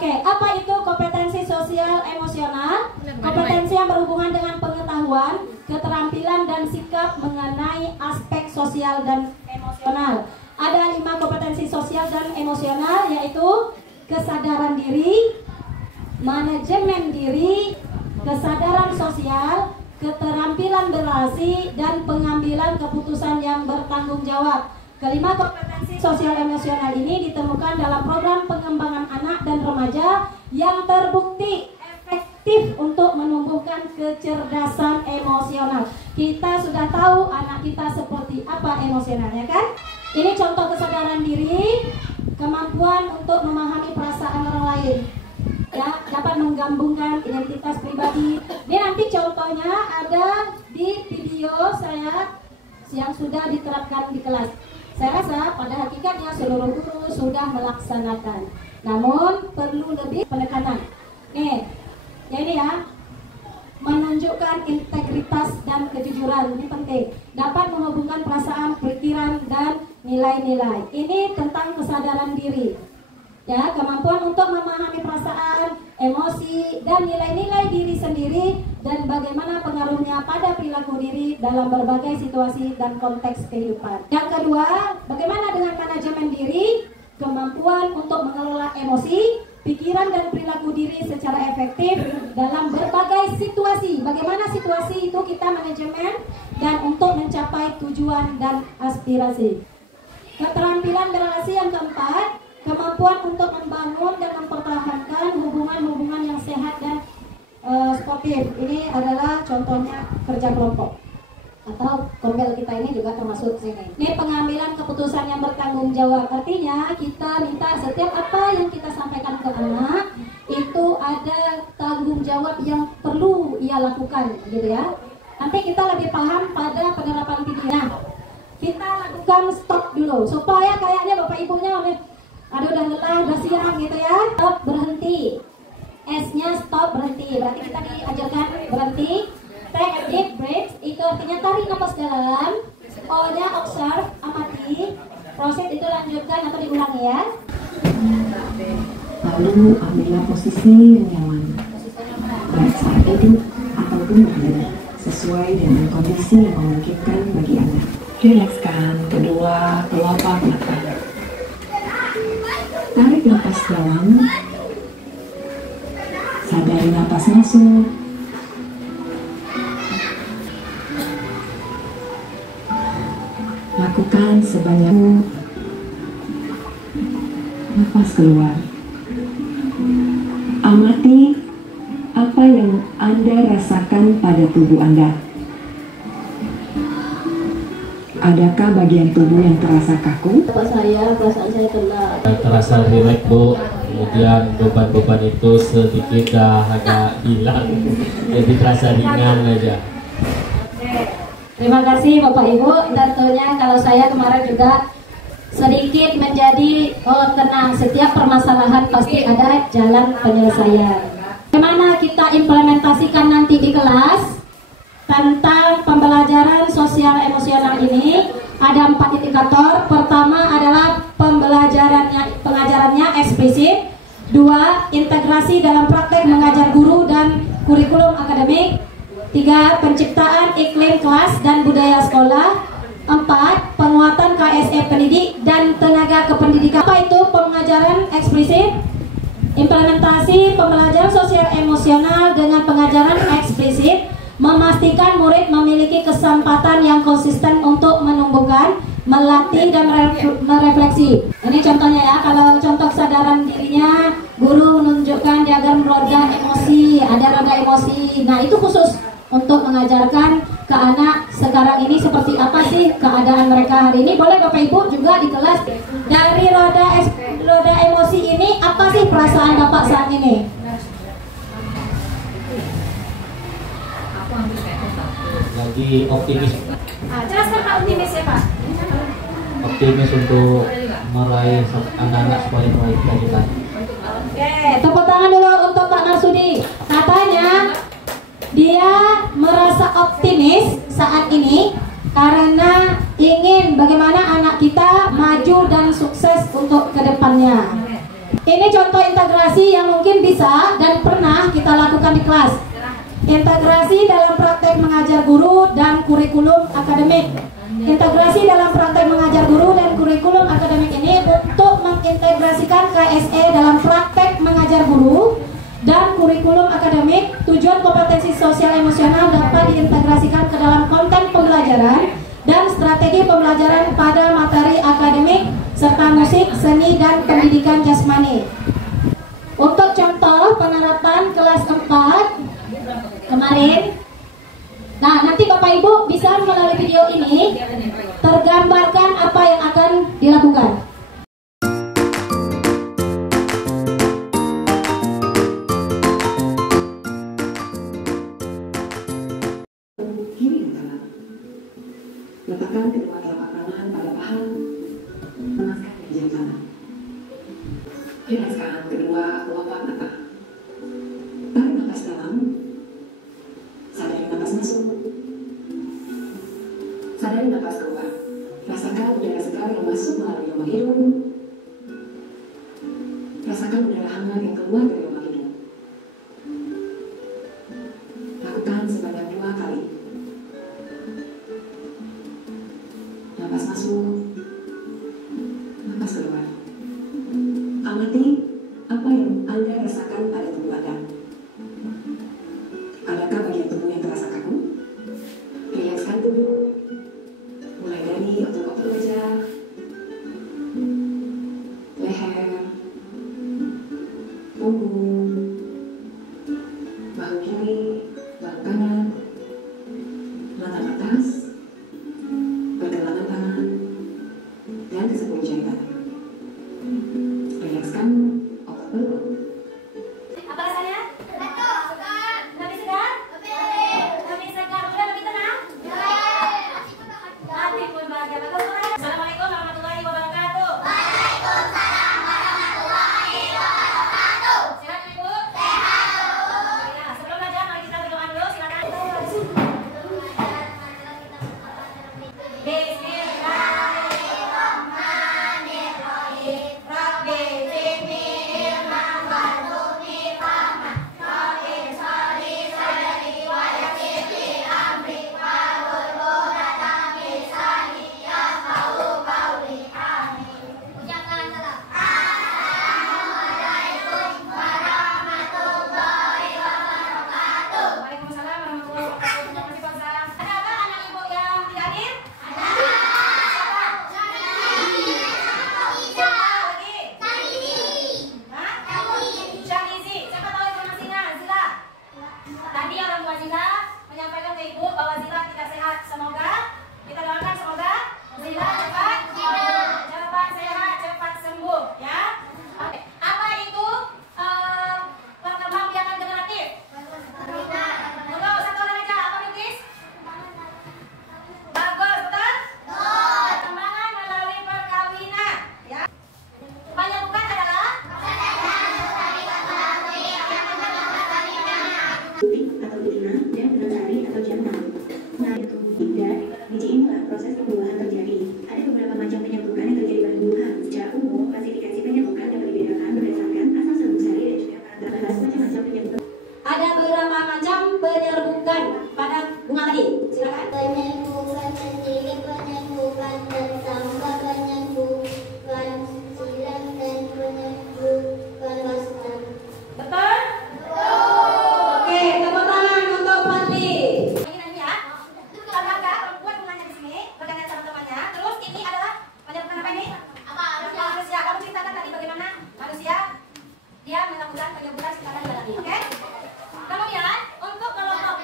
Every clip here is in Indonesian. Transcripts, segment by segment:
Oke, apa itu kompetensi sosial emosional? Kompetensi yang berhubungan dengan pengetahuan, keterampilan, dan sikap mengenai aspek sosial dan emosional. Ada 5 kompetensi sosial dan emosional, yaitu kesadaran diri, manajemen diri, kesadaran sosial, keterampilan berrelasi, dan pengambilan keputusan yang bertanggung jawab. Kelima kompetensi sosial emosional ini ditemukan dalam program pengembangan anak dan remaja yang terbukti efektif untuk menumbuhkan kecerdasan emosional. Kita sudah tahu anak kita seperti apa emosionalnya, kan? Ini contoh kesadaran diri, kemampuan untuk memahami perasaan orang lain, ya, dapat menggabungkan identitas pribadi. Ini nanti contohnya ada di video saya yang sudah diterapkan di kelas. Saya rasa pada hakikatnya seluruh guru sudah melaksanakan, namun perlu lebih penekanan. Nih, ya ini ya, menunjukkan integritas dan kejujuran, ini penting. Dapat menghubungkan perasaan, pikiran, dan nilai-nilai. Ini tentang kesadaran diri. Ya, kemampuan untuk memahami perasaan, emosi, dan nilai-nilai diri sendiri, dan bagaimana pengaruhnya pada perilaku diri dalam berbagai situasi dan konteks kehidupan. Yang kedua, bagaimana dengan manajemen diri, kemampuan untuk mengelola emosi, pikiran, dan perilaku diri secara efektif dalam berbagai situasi. Bagaimana situasi itu kita manajemen dan untuk mencapai tujuan dan aspirasi. Keterampilan berrelasi yang keempat, kemampuan untuk membangun dan mempertahankan hubungan-hubungan yang sehat dan sportif. Ini adalah contohnya kerja kelompok atau kombel kita ini juga termasuk sini. Ini pengambilan keputusan yang bertanggung jawab. Artinya kita minta setiap apa yang kita sampaikan ke anak itu ada tanggung jawab yang perlu ia lakukan, gitu ya. Nanti kita lebih paham pada penerapan video. Kita lakukan stop dulu supaya kayaknya bapak ibunya aduh udah lelah, udah siang gitu ya. Stop, berhenti. S-nya stop, berhenti. Berarti kita diajarkan berhenti. Take a deep breath, itu artinya tarik nafas dalam. O-nya observe, amati. Proceed itu lanjutkan atau diulangi ya. Lalu ambillah posisi yang nyaman, baik saat duduk ataupun berdiri, sesuai dengan kondisi yang memungkinkan bagi Anda. Rilekskan kedua kelopak mata. Tarik napas dalam, sadari napas masuk, lakukan sebanyak napas keluar. Amati apa yang Anda rasakan pada tubuh Anda. Adakah bagian tubuh yang terasa kaku? Perasaan saya tenang. Terasa rileks, Bu. Kemudian beban-beban itu sedikit agak hilang. Jadi terasa ringan aja. Terima kasih Bapak Ibu. Tentunya kalau saya kemarin juga sedikit menjadi tenang. Setiap permasalahan pasti ada jalan penyelesaian. Bagaimana kita implementasikan nanti di kelas tentang pembelajaran sosial emosional ini? Ada 4 indikator. Pertama adalah pengajarannya eksplisit. 2. Integrasi dalam praktek mengajar guru dan kurikulum akademik. 3. Penciptaan iklim kelas dan budaya sekolah. 4. Penguatan KSE pendidik dan tenaga kependidikan. Apa itu pengajaran eksplisit? Implementasi pembelajaran sosial emosional dengan pengajaran eksplisit memastikan murid memiliki kesempatan yang konsisten untuk menumbuhkan, melatih, dan merefleksi. Ini contohnya ya, kalau contoh kesadaran dirinya, guru menunjukkan diagram roda emosi, ada roda emosi. Nah itu khusus untuk mengajarkan ke anak sekarang ini seperti apa sih keadaan mereka hari ini. Boleh Bapak Ibu juga di kelas, dari roda emosi ini apa sih perasaan Bapak saat ini? Lagi optimis. Jelaskan Pak optimis ya Pak. Optimis untuk meraih anak-anak supaya meraih cita-cita. Oke, tepuk tangan dulu untuk Pak Marsudi. Katanya dia merasa optimis saat ini karena ingin bagaimana anak kita maju dan sukses untuk kedepannya. Ini contoh integrasi yang dilakukan di kelas. Integrasi dalam praktek mengajar guru dan kurikulum akademik. Integrasi dalam praktek mengajar guru dan kurikulum akademik ini untuk mengintegrasikan KSE dalam praktek mengajar guru dan kurikulum akademik. Tujuan kompetensi sosial emosional dapat diintegrasikan ke dalam konten pembelajaran dan strategi pembelajaran pada materi akademik serta musik, seni, dan pendidikan jasmani. Untuk contoh penerapan kelas 4 kemarin, nah nanti Bapak Ibu bisa melalui video ini tergambarkan apa yang akan dilakukan. Letakkan kedua telapak tangan pada paha, panaskan di jari kanan. Rilekskan kedua kelopak mata. Tarik nafas dalam, sadari nafas masuk, sadari nafas keluar. Rasakan udara segar yang masuk melalui lubang hidung. Rasakan udara hangat yang keluar dari lubang hidung. Lakukan sebanyak 2 kali. Nafas masuk, nafas keluar. Amati apa yang Anda rasakan pada tubuh Anda. Adakah bagian tubuh yang terasa kaku? Rilekskan tubuh, mulai dari otot-otot wajah, leher, punggung, bahu kiri, bahu kanan, mata atas, pergelangan tangan, dan ke-10 jari tangan. Rilekskan otot perut. Apa rasanya? Lebih segar? Lebih segar. Udah lebih tenang? Hati pun bahagia. Assalamualaikum warahmatullahi wabarakatuh. Sehat Ibu? Ya, sebelum belajar mari kita berdoa dulu, silakan. Bismillahirrahmanirrahim. Rabbi zidni ilman warzuqni fahman. Rabbi sholli sadri wa yassir li amri wahlul 'uqdatam min lisani yafqahu qawli. Amin. Ucapkan salam. Assalamualaikum warahmatullahi wabarakatuh. Waalaikumsalam warahmatullahi wabarakatuh. Terima kasih Pak Salam. Adakah anak Ibu yang tidak hadir? Ada. Siapa? Lagi? Hah? Syahrizi. Siapa tahu informasinya? Zila. Tadi orang tua Zila menyampaikan ke Ibu bahwa Zila tidak sehat. Semoga kita doakan semoga Zila cepat sehat, cepat sembuh, ya. Oke. Apa itu perkembangan biakan generatif? Tunggu satu orang aja. Apa Bukis? Bagus, betul? Perkembangan melalui perkawinan, ya. Upaya bukan adalah putih atau betina dan sari atau jantan. Nah, itu dan biji inilah proses pembuahan terjadi. Ada beberapa macam penyembuhan yang terjadi pada buah. Secara umum, klasifikasi penyembuhan dapat dibedakan berdasarkan asal usul sari dan juga para bahas macam-macam penyembuhan. ada beberapa macam penyerbukan pada bunga tadi. Silakan. Penyembuhan sendiri, penyembuhan bersama, penyembuhan silang dan penyembuhan wastani. Betul? Oke, tepuk tangan untuk Fadli. Ini nanti ya. Bangga buat bunganya di sini, bergantian sama temannya. Terus ini adalah penyerbukan apa ini? Manusia. Kamu ceritakan tadi bagaimana manusia dia melakukan penyerbukan sekitar lagi. Oke? Kemudian untuk kelompok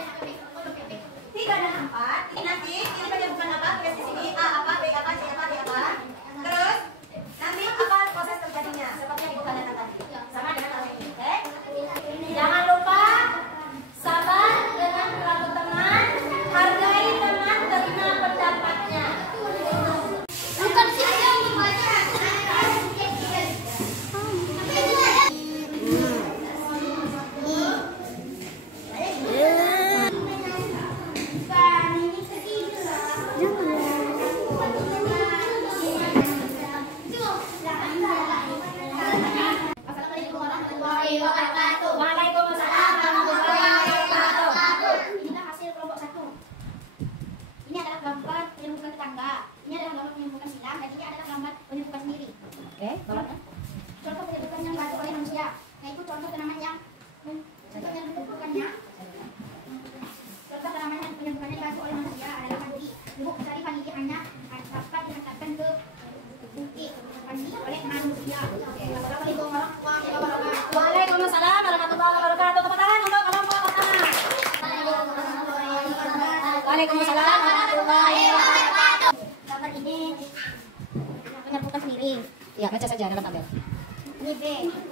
3 dan 4 ini nanti Waalaikumsalam warahmatullahi wabarakatuh. Gambar ini menyebutkan sendiri. Ya, baca saja dalam tabel. Ini B,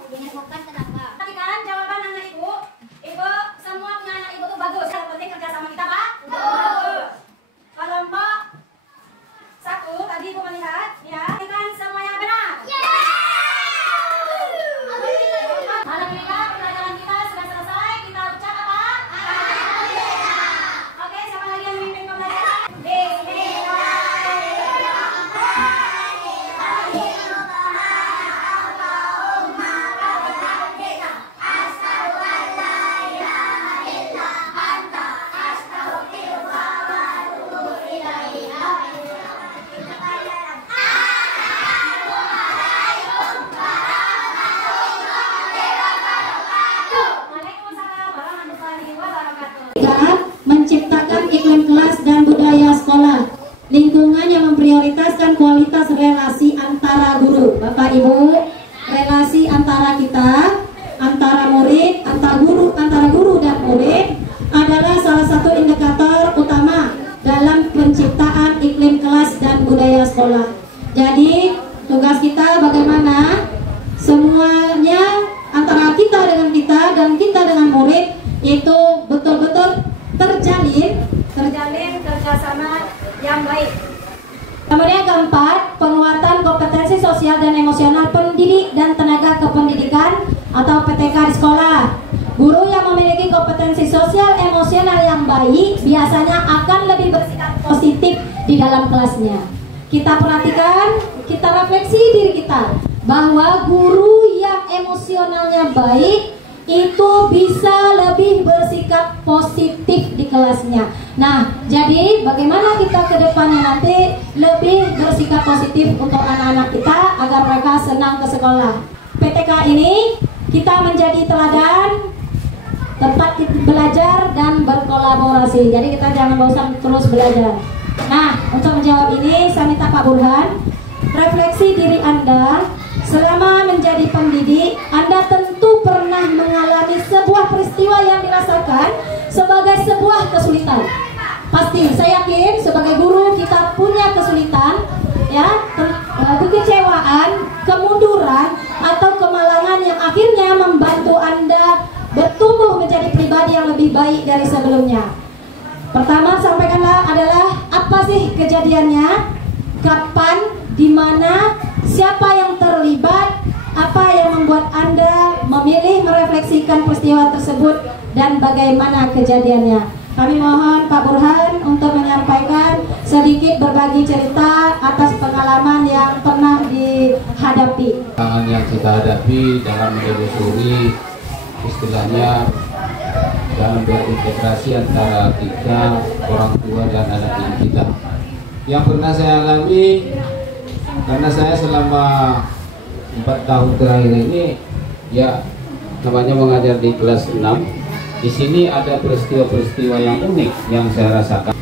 menyebutkan kenapa. Perhatikan jawaban anak ibu. Ibu, semua punya anak ibu tuh bagus. Yang penting kerja sama kita, Pak. Kelompok 1 tadi ibu melihat, ya. Perhatikan semuanya benar. Alhamdulillah, pelajaran kita sudah selesai. Kita ucap apa? Oke, siapa lagi yang memimpin pembelajaran? Menciptakan iklim kelas dan budaya sekolah, lingkungan yang memprioritaskan kualitas relasi antara guru. Bapak Ibu, relasi antara kita, antara murid, antara guru dan murid adalah salah satu indikator utama dalam penciptaan iklim kelas dan budaya sekolah. Jadi tugas kita bagaimana semuanya antara kita dengan kita dan kita dengan murid itu betul-betul terjalin kerjasama yang baik. Kemudian keempat, penguatan kompetensi sosial dan emosional pendidik dan tenaga kependidikan atau PTK di sekolah. Guru yang memiliki kompetensi sosial emosional yang baik biasanya akan lebih bersikap positif di dalam kelasnya. Kita perhatikan, kita refleksi diri kita bahwa guru yang emosionalnya baik itu bisa lebih bersikap positif di kelasnya. Nah, jadi bagaimana kita ke depannya nanti lebih bersikap positif untuk anak-anak kita agar mereka senang ke sekolah. PTK ini kita menjadi teladan, tempat belajar dan berkolaborasi. Jadi kita jangan bosan terus belajar. Nah, untuk menjawab ini saya minta Pak Burhan, refleksi diri Anda. Selama menjadi pendidik, Anda tentu pernah mengalami sebuah peristiwa yang dirasakan sebagai sebuah kesulitan. Pasti, saya yakin sebagai guru kita punya kesulitan, ya, kekecewaan, kemunduran, atau kemalangan yang akhirnya membantu Anda bertumbuh menjadi pribadi yang lebih baik dari sebelumnya. Pertama, sampaikanlah adalah apa sih kejadiannya, kapan, di mana, siapa yang terlibat, apa yang membuat Anda memilih merefleksikan peristiwa tersebut dan bagaimana kejadiannya. Kami mohon Pak Burhan untuk menyampaikan sedikit berbagi cerita atas pengalaman yang pernah dihadapi. Tantangan yang kita hadapi dalam menelusuri istilahnya dalam berintegrasi antara kita, orang tua dan anak didik kita. Yang pernah saya alami, karena saya selama 4 tahun terakhir ini ya namanya mengajar di kelas 6. Di sini ada peristiwa-peristiwa yang unik yang saya rasakan.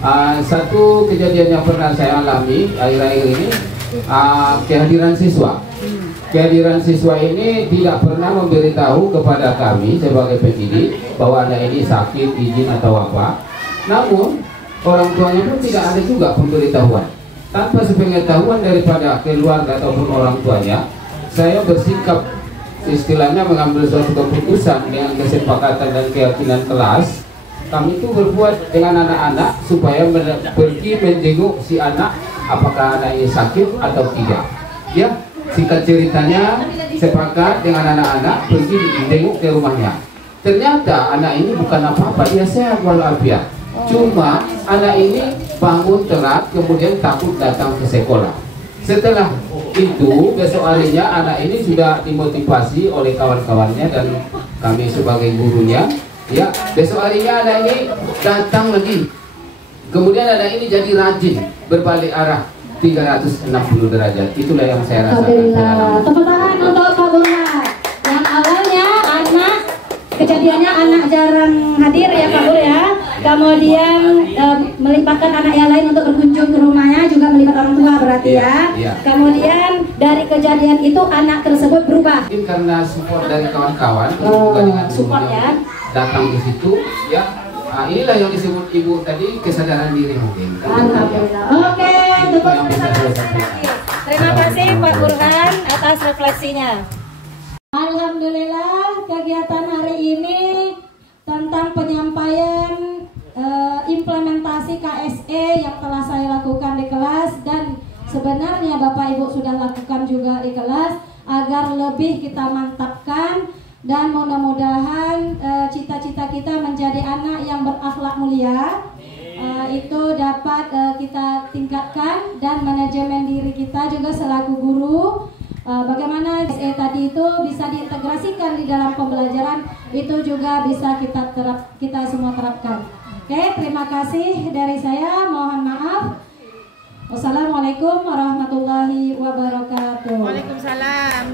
Satu kejadian yang pernah saya alami akhir-akhir ini, kehadiran siswa. Kehadiran siswa ini tidak pernah memberitahu kepada kami sebagai pendidik bahwa anak ini sakit, izin atau apa. Namun orang tuanya pun tidak ada juga pemberitahuan. Tanpa sepengetahuan daripada keluarga ataupun orang tuanya, saya bersikap istilahnya mengambil suatu keputusan dengan kesepakatan dan keyakinan kelas. Kami itu berbuat dengan anak-anak supaya pergi menjenguk si anak, apakah anak ini sakit atau tidak. Ya, singkat ceritanya sepakat dengan anak-anak pergi menjenguk ke rumahnya. Ternyata anak ini bukan apa-apa, dia sehat walafiat. Cuma anak ini bangun telat kemudian takut datang ke sekolah. Setelah itu besok harinya anak ini sudah dimotivasi oleh kawan-kawannya dan kami sebagai gurunya. Ya, besok harinya anak ini datang lagi. Kemudian anak ini jadi rajin berbalik arah 360 derajat. Itulah yang saya rasakan. Alhamdulillah. Tepuk tangan untuk Pak Burhan. Yang awalnya anak, kejadiannya anak jarang hadir ya Pak Bur ya. Kemudian melibatkan anak yang lain untuk berkunjung ke rumahnya, juga melibatkan orang tua berarti ya. Kemudian dari kejadian itu anak tersebut berubah. Mungkin karena support dari kawan-kawan, dengan support ya. datang di situ, ya Inilah yang disebut ibu tadi, kesadaran diri mungkin. Alhamdulillah. Oke, terima kasih Pak Burhan atas refleksinya. Alhamdulillah, kegiatan hari ini tentang penyampaian implementasi KSE yang telah saya lakukan di kelas, dan sebenarnya Bapak Ibu sudah lakukan juga di kelas, agar lebih kita mantapkan dan mudah-mudahan cita-cita kita menjadi anak yang berakhlak mulia itu dapat kita tingkatkan, dan manajemen diri kita juga selaku guru bagaimana tadi itu bisa diintegrasikan di dalam pembelajaran, itu juga bisa kita semua terapkan. Oke, terima kasih dari saya, mohon maaf. Wassalamualaikum warahmatullahi wabarakatuh. Waalaikumsalam.